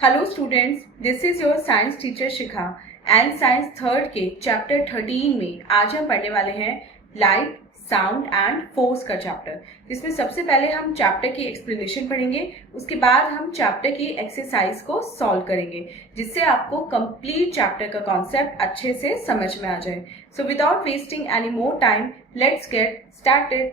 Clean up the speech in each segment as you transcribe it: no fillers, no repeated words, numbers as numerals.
Hello students, this is your science teacher Shikha and science third के chapter 13 में आज हम पढ़ने वाले हैं लाइट, साउंड एंड फोर्स का चैप्टर, जिसमें सबसे पहले हम चैप्टर की एक्सप्लेनेशन पढ़ेंगे। उसके बाद हम चैप्टर की एक्सरसाइज को सॉल्व करेंगे, जिससे आपको कंप्लीट चैप्टर का कॉन्सेप्ट अच्छे से समझ में आ जाए। So without wasting any more time, let's get started.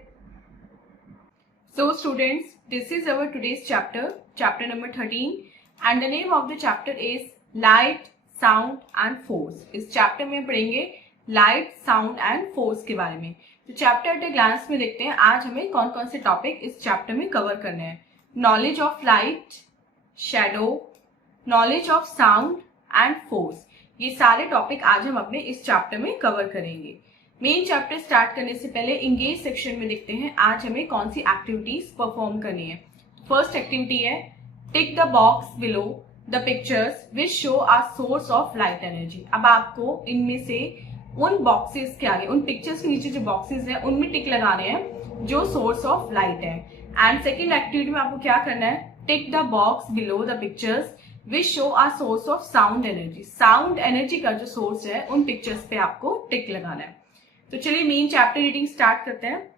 So students, this is our today's chapter number 13, and the name of the chapter is light, sound and force. इस chapter में पढ़ेंगे light, sound and force के बारे में। तो chapter eight a glance में देखते हैं आज हमें कौन कौन से टॉपिक इस चैप्टर में कवर करने हैं। Knowledge of light, shadow, knowledge of sound and force, ये सारे टॉपिक आज हम अपने इस चैप्टर में कवर करेंगे। मेन चैप्टर स्टार्ट करने से पहले इंगेज सेक्शन में देखते हैं आज हमें कौन सी एक्टिविटीज परफॉर्म करनी है। फर्स्ट एक्टिविटी है tick the box below the pictures which show are source of light energy. अब आपको इनमें से उन बॉक्सेस के आगे, उन पिक्चर्स के नीचे जो बॉक्सेस हैं उनमें टिक लगाने हैं जो सोर्स ऑफ लाइट है। एंड सेकेंड एक्टिविटी में आपको क्या करना है, tick the box below the pictures which show are source of sound energy. Sound energy का जो सोर्स है उन पिक्चर्स पे आपको टिक लगाना है। तो चलिए मेन चैप्टर रीडिंग स्टार्ट करते हैं।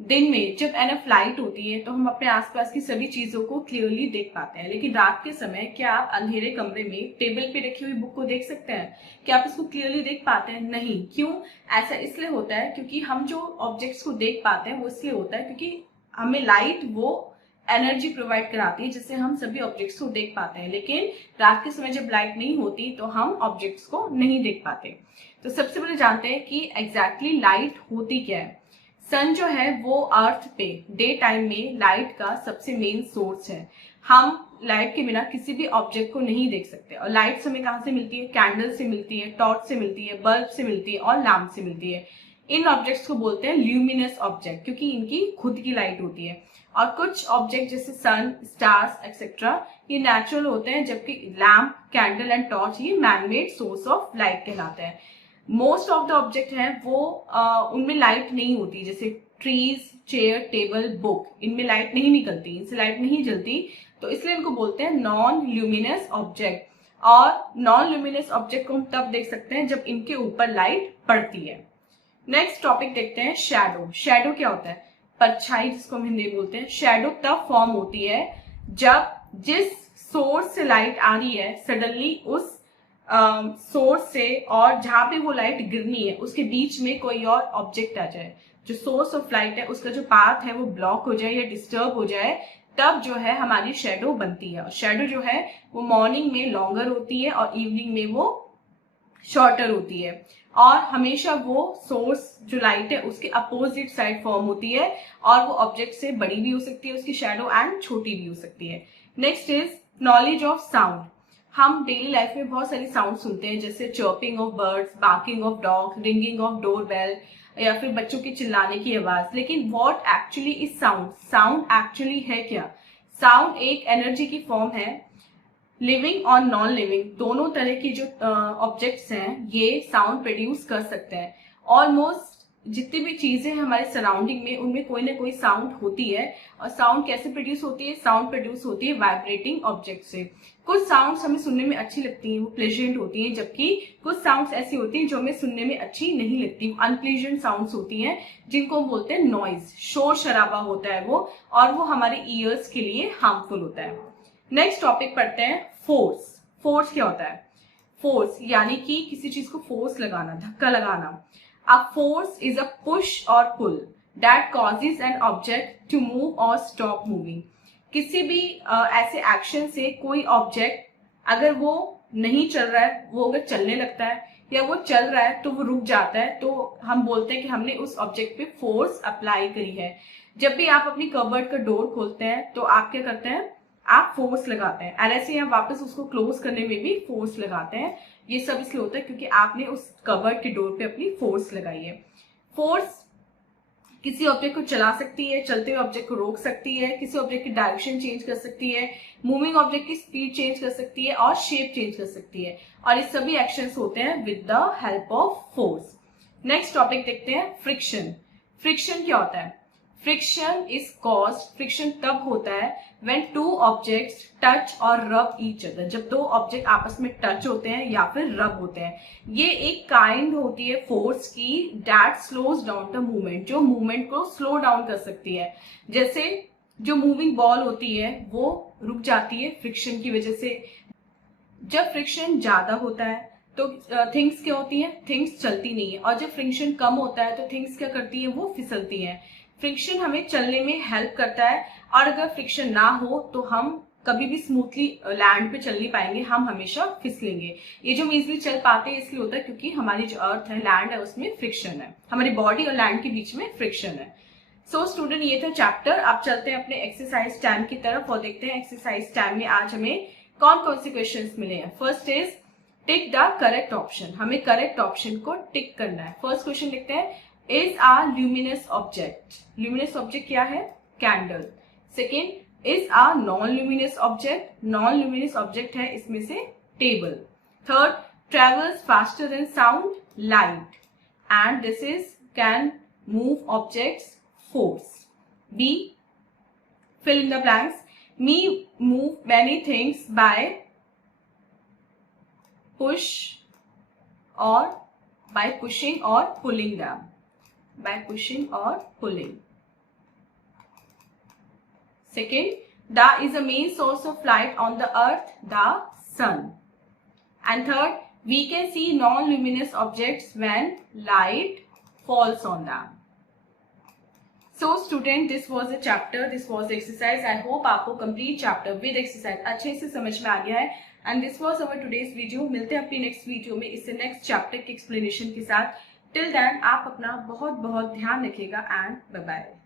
दिन में जब एनफ लाइट होती है तो हम अपने आसपास की सभी चीजों को क्लियरली देख पाते हैं, लेकिन रात के समय क्या आप अंधेरे कमरे में टेबल पे रखी हुई बुक को देख सकते हैं? क्या आप इसको क्लियरली देख पाते हैं? नहीं। क्यों? ऐसा इसलिए होता है क्योंकि हम जो ऑब्जेक्ट्स को देख पाते हैं वो इसलिए होता है क्योंकि हमें लाइट वो एनर्जी प्रोवाइड कराती है जिससे हम सभी ऑब्जेक्ट्स को देख पाते हैं, लेकिन रात के समय जब लाइट नहीं होती तो हम ऑब्जेक्ट्स को नहीं देख पाते। तो सबसे पहले जानते हैं कि एग्जैक्टली लाइट होती क्या है। सन जो है वो अर्थ पे डे टाइम में लाइट का सबसे मेन सोर्स है। हम लाइट के बिना किसी भी ऑब्जेक्ट को नहीं देख सकते। और लाइट हमें कहाँ से मिलती है? कैंडल से मिलती है, टॉर्च से मिलती है, बल्ब से मिलती है और लैम्प से मिलती है। इन ऑब्जेक्ट्स को बोलते हैं ल्यूमिनस ऑब्जेक्ट, क्योंकि इनकी खुद की लाइट होती है। और कुछ ऑब्जेक्ट जैसे सन, स्टार्स एक्सेट्रा ये नेचुरल होते हैं, जबकि लैम्प, कैंडल एंड टॉर्च ये मैनमेड सोर्स ऑफ लाइट कहलाते हैं। मोस्ट ऑफ द ऑब्जेक्ट हैं वो उनमें लाइट नहीं होती, जैसे ट्रीज, चेयर, टेबल, बुक, इनमें लाइट नहीं निकलती, इनसे लाइट नहीं जलती, तो इसलिए इनको बोलते हैं नॉन ल्यूमिनस ऑब्जेक्ट। और नॉन ल्यूमिनस ऑब्जेक्ट को हम तब देख सकते हैं जब इनके ऊपर लाइट पड़ती है। नेक्स्ट टॉपिक देखते हैं शैडो। शैडो क्या होता है? परछाई, जिसको हम हिंदी में बोलते हैं। शैडो तब फॉर्म होती है जब जिस सोर्स से लाइट आ रही है सडनली उस सोर्स से और जहां पे वो लाइट गिरनी है उसके बीच में कोई और ऑब्जेक्ट आ जाए। जो सोर्स ऑफ लाइट है उसका जो पाथ है वो ब्लॉक हो जाए या डिस्टर्ब हो जाए, तब जो है हमारी शेडो बनती है। और शेडो जो है वो मॉर्निंग में लॉन्गर होती है और इवनिंग में वो शॉर्टर होती है। और हमेशा वो सोर्स जो लाइट है उसके अपोजिट साइड फॉर्म होती है और वो ऑब्जेक्ट से बड़ी भी हो सकती है उसकी शेडो एंड छोटी भी हो सकती है। Next is knowledge of sound. हम डेली लाइफ में बहुत सारी साउंड सुनते हैं, जैसे chirping of birds, barking of dog, ringing of door bell या फिर बच्चों के चिल्लाने की आवाज। लेकिन what actually is sound? Sound actually है क्या? साउंड एक एनर्जी की फॉर्म है। लिविंग और नॉन लिविंग दोनों तरह की जो ऑब्जेक्ट्स हैं ये साउंड प्रोड्यूस कर सकते हैं। ऑलमोस्ट जितनी भी चीजें हैं हमारे सराउंडिंग में उनमें कोई ना कोई साउंड होती है। और साउंड कैसे प्रोड्यूस होती है? साउंड प्रोड्यूस होती है वाइब्रेटिंग ऑब्जेक्ट से। कुछ साउंड्स हमें सुनने में अच्छी लगती हैं, वो प्लेजेंट होती हैं, जबकि कुछ साउंड्स ऐसी होती हैं जो हमें सुनने में अच्छी नहीं लगती, अनप्लेजेंट साउंड्स होती हैं, जिनको हम बोलते हैं नॉइज। शोर शराबा होता है वो, और वो हमारे ईयर्स के लिए हार्मफुल होता है। नेक्स्ट टॉपिक पढ़ते हैं फोर्स। फोर्स क्या होता है? फोर्स यानी कि किसी चीज को फोर्स लगाना, धक्का लगाना। A force is a push or pull that causes an object to move or stop moving. किसी भी ऐसे एक्शन से कोई ऑब्जेक्ट अगर वो नहीं चल रहा है, वो अगर चलने लगता है या वो चल रहा है तो वो रुक जाता है, तो हम बोलते हैं कि हमने उस ऑब्जेक्ट पे फोर्स अप्लाई करी है। जब भी आप अपनी कबर्ड का डोर खोलते हैं तो आप क्या करते हैं? आप फोर्स लगाते हैं, और ऐसे ही आप वापस उसको क्लोज करने में भी फोर्स लगाते हैं। ये सब इसलिए होता है क्योंकि आपने उस कबर्ड के डोर पे अपनी फोर्स लगाई है। फोर्स किसी ऑब्जेक्ट को चला सकती है, चलते हुए ऑब्जेक्ट को रोक सकती है, किसी ऑब्जेक्ट की डायरेक्शन चेंज कर सकती है, मूविंग ऑब्जेक्ट की स्पीड चेंज कर सकती है और शेप चेंज कर सकती है। और ये सभी एक्शंस होते हैं with the help of force. Next topic देखते हैं फ्रिक्शन। फ्रिक्शन क्या होता है? फ्रिक्शन इज कॉज्ड, फ्रिक्शन तब होता है व्हेन टू ऑब्जेक्ट्स टच और रब ईच अदर, जब दो ऑब्जेक्ट आपस में टच होते हैं या फिर रब होते हैं। ये एक काइंड होती है फोर्स की that slows down the movement, जो मूवमेंट को स्लो डाउन कर सकती है। जैसे जो मूविंग बॉल होती है वो रुक जाती है फ्रिक्शन की वजह से। जब फ्रिक्शन ज्यादा होता है तो थिंग्स क्या होती हैं, थिंग्स चलती नहीं है, और जब फ्रिक्शन कम होता है तो थिंग्स क्या करती है, वो फिसलती हैं। फ्रिक्शन हमें चलने में हेल्प करता है, और अगर फ्रिक्शन ना हो तो हम कभी भी स्मूथली लैंड पे चल नहीं पाएंगे, हम हमेशा फिसलेंगे। ये जो हम इजिली चल पाते हैं इसलिए होता है क्योंकि हमारी जो अर्थ है, लैंड है, उसमें फ्रिक्शन है, हमारी बॉडी और लैंड के बीच में फ्रिक्शन है। सो स्टूडेंट, ये था चैप्टर। आप चलते हैं अपने एक्सरसाइज 10 की तरफ और देखते हैं एक्सरसाइज 10 में आज हमें कौन कौन से क्वेश्चंस मिले हैं। First is tick the correct option, हमें करेक्ट ऑप्शन को टिक करना है। फर्स्ट क्वेश्चन लिखते हैं, is a luminous object, luminous object क्या है, candle. Second, is a non luminous object, non luminous object है इसमें से table. Third, travels faster than sound, light, and this is can move objects, force. B, fill in the blanks. Me move many things by push or by pushing or pulling them. By pushing or pulling. Second, the is the main source of light on the earth, the sun. And third, we can see non-luminous objects when light falls on them. So student, this was a chapter, this was the exercise. I hope आपको complete chapter with exercise अच्छे से समझ में आ गया है। And this was our today's video. मिलते हैं अपनी next video में इससे next chapter के explanation के साथ। Till then आप अपना बहुत बहुत ध्यान रखिएगा and bye bye.